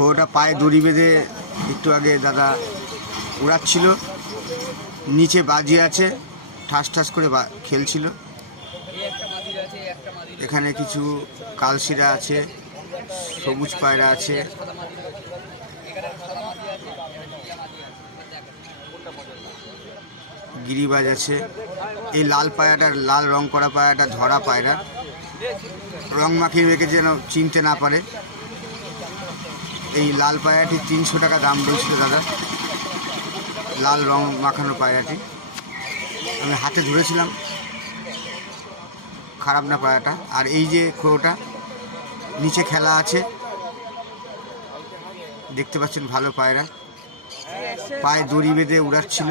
ওটা পায়ে দড়ি বেঁধে একটু আগে দাদা উড়াচ্ছিল, নিচে বাজি আছে, ঠাস ঠাস করে খেলছিল। এখানে কিছু কালশিরা আছে, সবুজ পায়রা আছে, গিরিবাজ আছে। এই লাল পায়রাটার, লাল রং করা পায়রাটা ধরা পায়রা, রং মাখিয়ে রেখে যেন চিনতে না পারে। এই লাল পায়রাটি 300 টাকা দাম বলছিল দাদা, লাল রং মাখানো পায়রাটি। আমি হাতে ধরেছিলাম, খারাপ না পায়রাটা। আর এই যে খোটা নিচে খেলা আছে, দেখতে পাচ্ছেন, ভালো পায়রা, পায়ে দড়ি বেঁধে উড়াচ্ছিল।